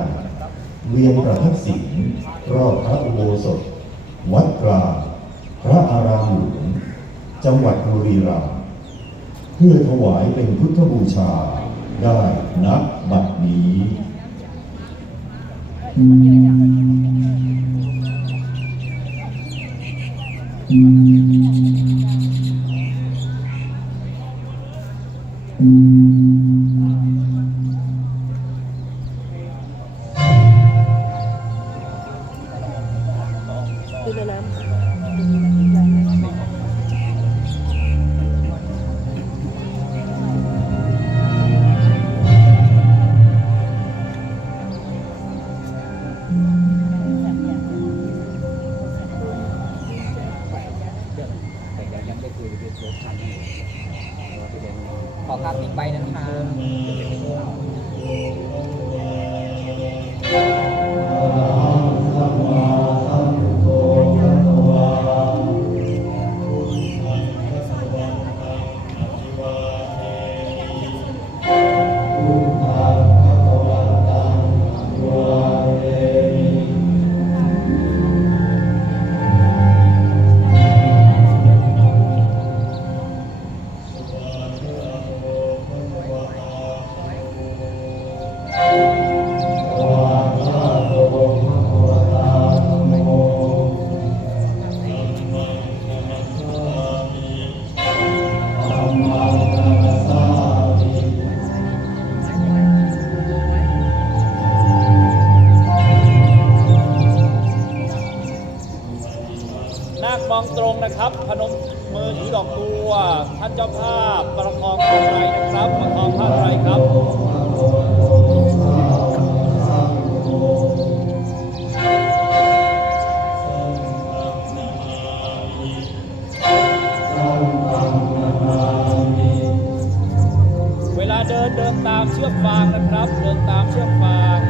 กันเวียนประทักษิณรอบพระอุโบสถวัดกลางพระอารามหลวงจังหวัดบุรีรัมย์เพื่อถวายเป็นพุทธบูชาได้ณบัดนี้ดูในน้ำขอภาพนิ่งไปนะคะนาคมองตรงนะครับพนมมือถือดอกบัวท่านเจ้าภาพประคองผ้าไตรนะครับประคองผ้าไตรครับเวลาเดินตามเชือกฟางนะครับเดินตามเชือกฟาง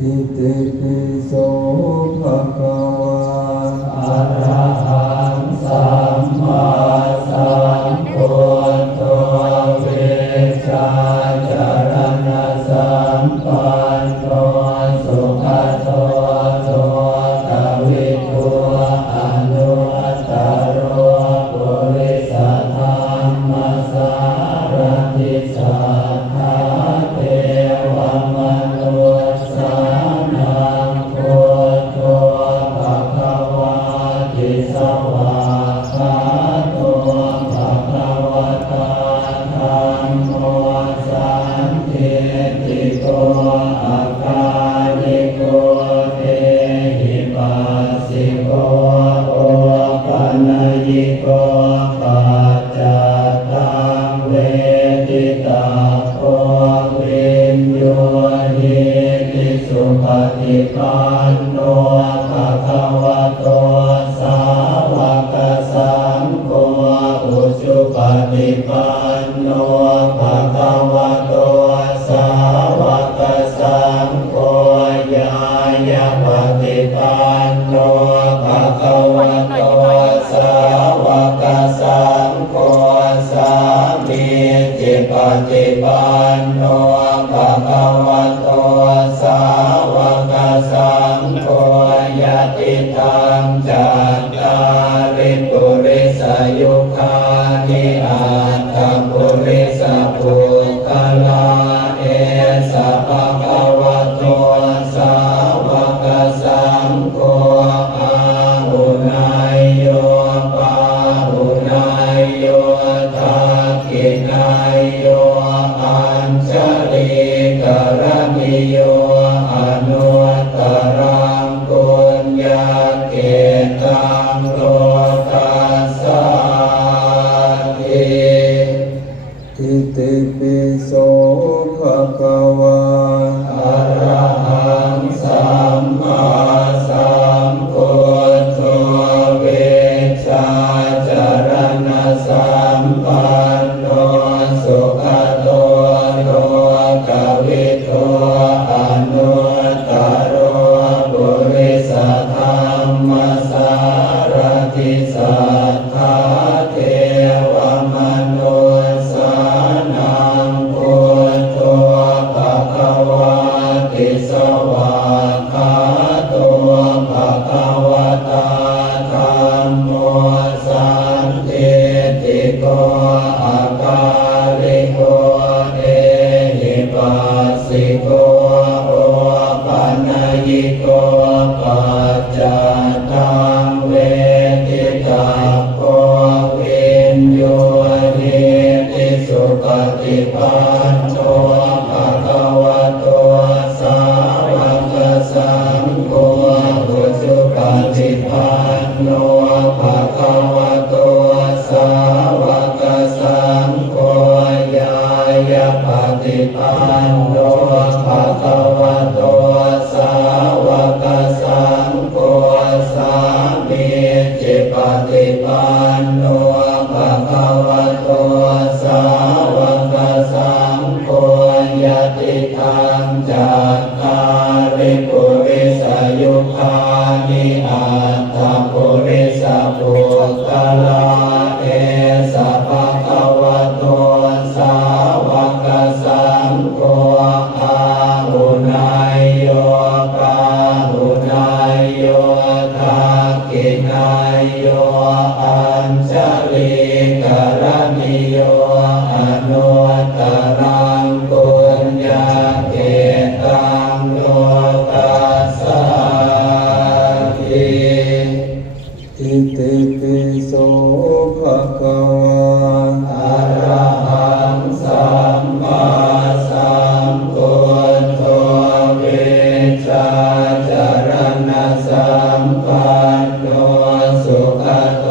อิติปิโสภะคะวะอะระหังสัมมาสัมพุทโธเวชาจารณะสัมปันโนสุขโตโตตวิทูอนุตตโรปุริสธรรมสารติสัทธาเทวมนุษย์นังพุทโธภะคะวะติสวากขาโตภะคะวะตาธัมโมสันติติโกอาคาลิโกเอหิปัสสิโกโอปัญญิโกปัจจตังเวทิตาโกวิญโยหิติสุปฏิปันโนภะคะวะโตสาวกสังโฆอุชุปฏิปันโนภะคะวะโตสาวกสังโฆญาญาปฏิปันโนภะคะวะโตสาวกสังโฆสามีจิปฏิปันโนภะคะวะโตสาวกสังโฆยติ โกปัจจตังเวทิตาโกวินโยนิติสุปฏิปันโนภะคะวะโตสาวกสังโฆอุชุปฏิปันโนภะคะวะโตสาวกสังโฆญาญาปฏิปันโนภะคะวะโตสาวกสังโฆสามีจิปฏิปันโนภะคะวะโตสาวกสังโฆยติทังจัตตาริปุริสยุคานิอัตถปุริสปุคคลาเอสะภะคะวะโตสาวกสังโฆอาหุนายโยปาหุนายโยทักขินายโยอัญชลีกรณิโยอนุตตรังปุญญาเกตังโลกัสสาทิอิติปิโสภะคะวะอะระหังสัมมาสัมพุทโธเวชาจารณะสัมปันโนสุขโต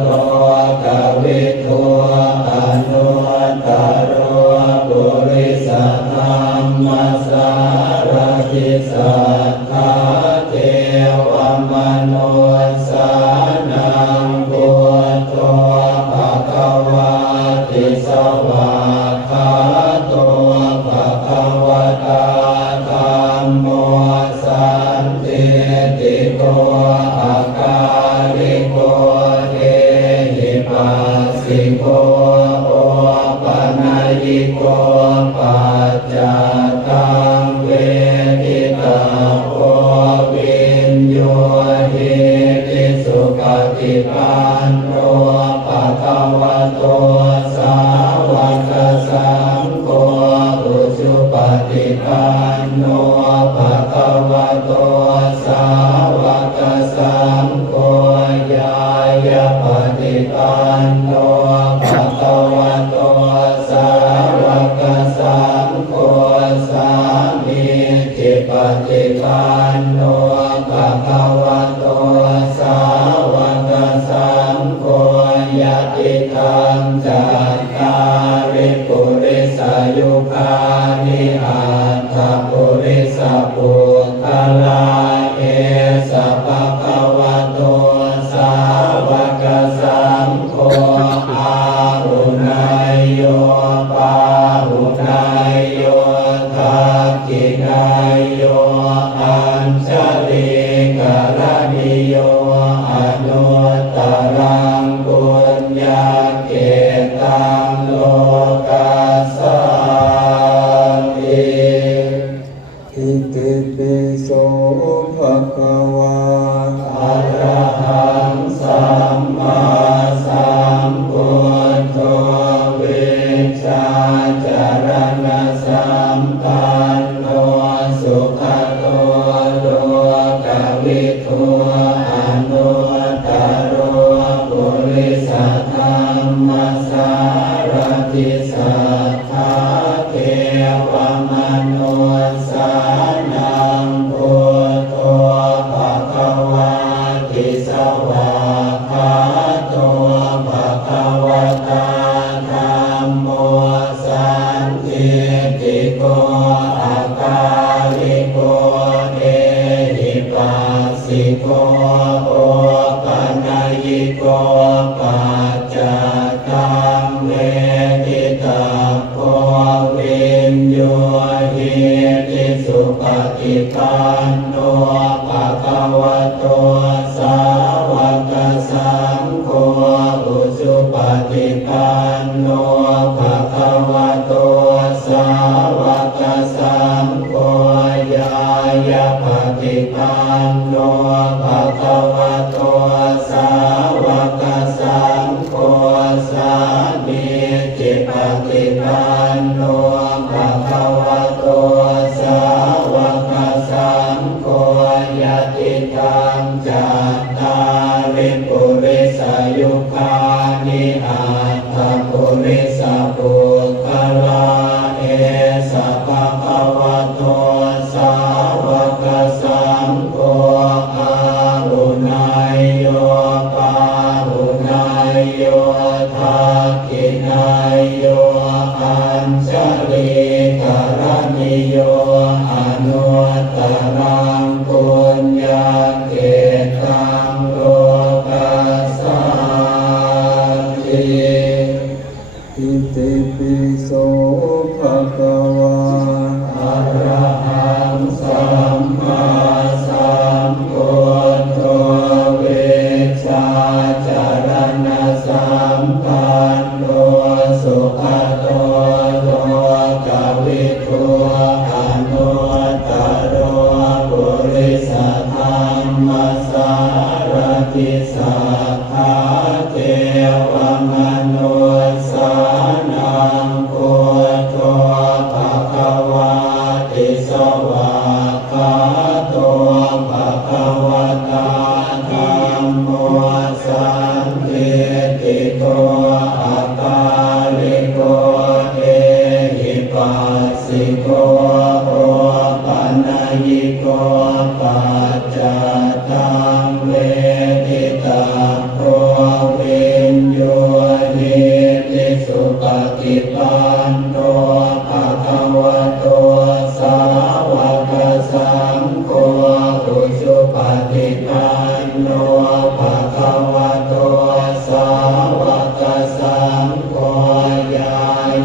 โลกวิทูอนุตตโรปุริสธรรมสารทิสัทธาเทวมนุสสานังพุทโธภะคะวะติสวากขาโตภะคะวะตาธัมโมสันติติโกอาการิโกเทหิปัสสิโกโอปัญญิโกปัจจตังเวทิตาโกวินโยหิติสุปฏิปันโนภะคะวะโตสาวกสังโฆอุชุปฏิปันโนภะคะวะโตสาวกสังโฆญาญาปฏิปันโนภะคะวะโตสาวกสังโฆสามีจิปฏิปันโนภะคะวะโตสาวกสังโฆยติทังจัตตาริปุริสยุคานิอัตถปุริสปุคคลาเอสะภะคะวะโตสาวกสังโฆอาหุนายโยปาหุนายโยทักขินายโยอัญชลีกรณิโยอนุตตรังปุญญาเกตังโลกัสสาทิอิติปิโสภะคะวะอะระหังสัมมาสัมพุทโธเวชาจารณะสัมปันโนสุขโตโลกวิทูอนุตตโรปุริสธรรมสารทิสัทธาเทวมนุสสานังพุทโธภะคะวะติสวากขาโตภะคะวะตาธัมโมสันติติโกอาการิโกเทหิปัสสิโกโอปัญญิโกปัจจตังเวทิตาโกวินโยหิติสุปฏิปันโนภะคะวะโตสาวกสังโฆอุชุปฏิปันโนภะคะวะโตสาวกสังโฆญาญาปฏิปันโนภะคะวะโตสาวกสังโฆสามีจิปฏิปันโนภะคะวะโตสาวกสังโฆ ตรังปุญญาเกตังโลกัสสาติอิติปิโสภะคะวะอะระหังสัมมาสัมพุทโธเวชชาจารณสัมปันโนสุขโตโลกวิทูอนุตตโรปุริสธรรมสารติสัทธาเทวมนุสสานังพุทโธภะคะวะติสวากขาโตภะคะวะตาธัมโมสันติติโตอะกาลิโกเอหิปัสสิโกโอปัญญิโกปัจจตังเวทิตาโพวิญโยนิติสุปฏิปันโนภะคะวะโตสาวกสังโฆอุชุปฏิปันโนภะคะวะโตสาวกสังโฆญา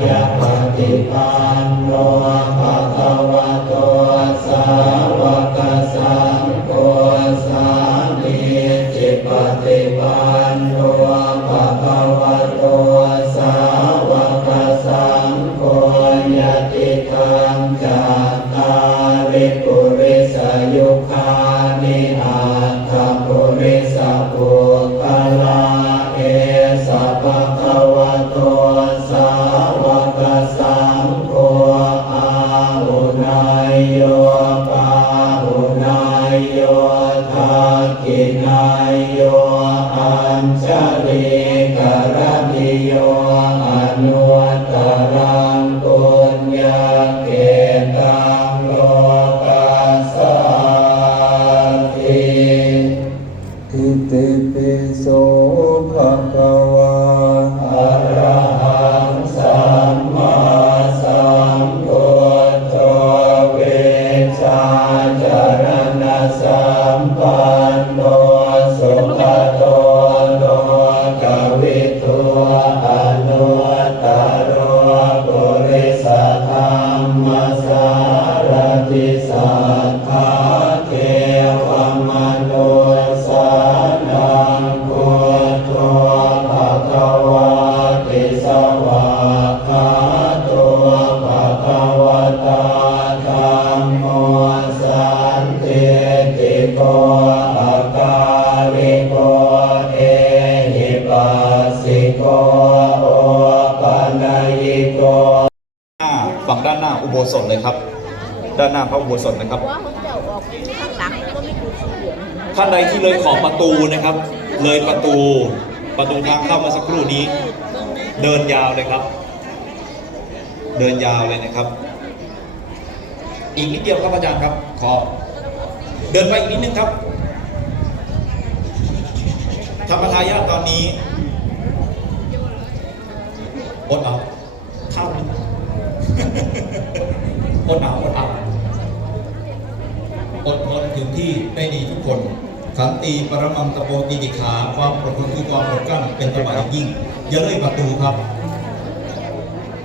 ญาปฏิปันโนภะคะวะโตสาวกสังโฆสามีจิปฏิปันโนภะคะวะโตสาวกสังโฆญาติทังจัตตาริปุริสยุคานิอัตถปุริสปุคคลาเอสะภะคะวะโตสาวกสังโฆอาหุนายโยปาหุนายโยทักขินายโยอัญชลีกรณิโยอนุตตรังปุญญาเกตังโลกัสสาติอิติปิโสภะคะวะอะระหังสัมมาสัมพุทโธเวชชาจารณสัมปันโนสุขโตโลกวิทูอนุตตโรปุริสธรรมสารติสัทธาเทวมนุสสานังพุทโธภะคะวะติสวากขาโตภะคะวะตาธัมโมสันติติโกอะกาลิโกเอหิปัสสิโกโอปัญญิโก ฝั่งด้านหน้าอุโบสถเลยครับ ด้านหน้าพระอุโบสถนะครับ ว่าเขาจะออกข้างหลังก็ไม่ถูกสีเหลือง ท่านใดที่เลยขอบประตูนะครับ เลยประตูทางเข้ามาสักครู่นี้ เดินยาวเลยครับ เดินยาวเลยนะครับ อีกนิดเดียวครับอาจารย์ครับ ขอเดินไปอีกนิดนึงครับธรรมทายาทตอนนี้อดเอาเข้าเลยอดเอาอดเอาอดทนถึงที่ได้ดีทุกคนขันติปรมังตะโปกิติขาความอดทนคือความอดกลั้นเป็นตบะอย่างยิ่งอย่าเลยประตูครับ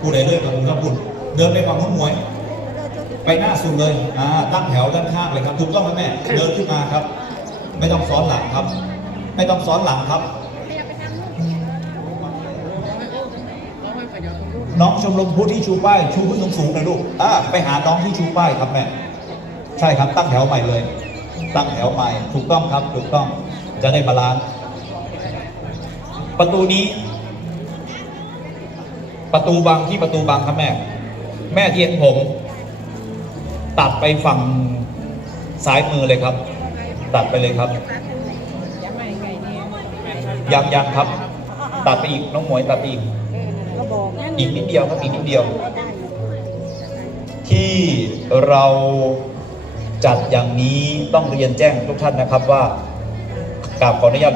ผู้ใดเลยประตูครับคุณเดินไปฝั่งนู้นมวยไปหน้าสุดเลยตั้งแถวด้านข้างเลยครับถูกต้องไหมแม่เดินขึ้นมาครับ ไม่ต้องซ้อนหลังครับ ไม่ต้องซ้อนหลังครับ น้องชมรมผู้ที่ชูป้ายชูขึ้นสูงๆหน่อยลูกไปหาน้องที่ชูป้ายครับแม่ใช่ครับตั้งแถวใหม่เลย ตั้งแถวใหม่ถูกต้องครับถูกต้องจะได้บาลานซ์ประตูนี้ ประตูบังที่ประตูบังครับแม่เทียนผมตัดไปฝั่งซ้ายมือเลยครับ ตัดไปเลยครับยังครับ ตัดไปอีกน้องหมวยตัดไปอีกอีกนิดเดียวครับอีกนิดเดียว ที่เราจัดอย่างนี้ต้องเรียนแจ้งทุกท่านนะครับว่ากราบขออนุญาต